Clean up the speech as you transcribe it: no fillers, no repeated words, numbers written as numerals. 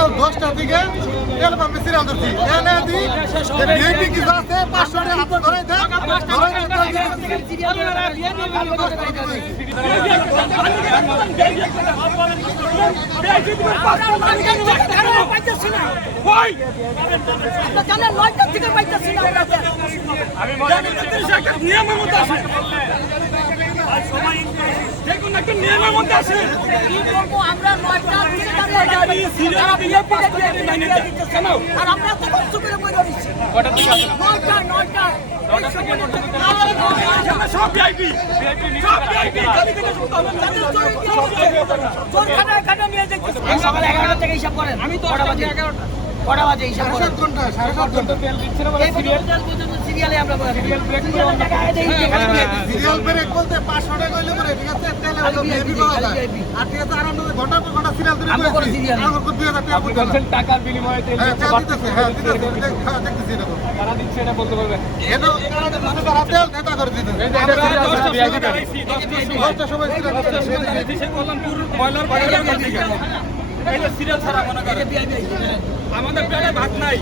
সকাল 10টা থেকে তেল পাম্পে সিরিয়াল ধরছি এনে দি ভিআইপি কি আছে 500 টাকা হাতে ধরে দেন নিয়মের মধ্যে আছে আমরা 9টা আর আমরা তো কষ্ট করে বই দিচ্ছি 9টা সব ভিআইপি সব ভিআইপি খানা নিয়ে যাচ্ছি সকাল 11টা থেকে হিসাব করেন আমি তো কটা বাজে হিসাব করেন 7 ঘন্টা 7.5 ঘন্টা তেল দিচ্ছে না বলে সিরিয়ালে আমরা সিরিয়াল ব্রেক সিরিয়াল ব্রেক বলতে 500 টাকা কইলে পরে ঠিক আছে তেলে হলো ভিআইপি পাওয়া যায় আর ঠিক আছে আর আমরা ঘন্টা পর ঘন্টা সিরিয়াল ধরে আমরা করে সিরিয়াল আমরা 2000 টাকা আপনি বলছেন টাকার বিনিময়ে তেল হ্যাঁ দিতেছে দেখতেছি এটা কারা দিচ্ছে এটা বলতে পারবেন এটা তারা তেল নেতা করে দিতেছে দশটা সময় সিরিয়াল সিরিয়াল ছাড়া মনে করেন আমাদের পেটে ভাত নাই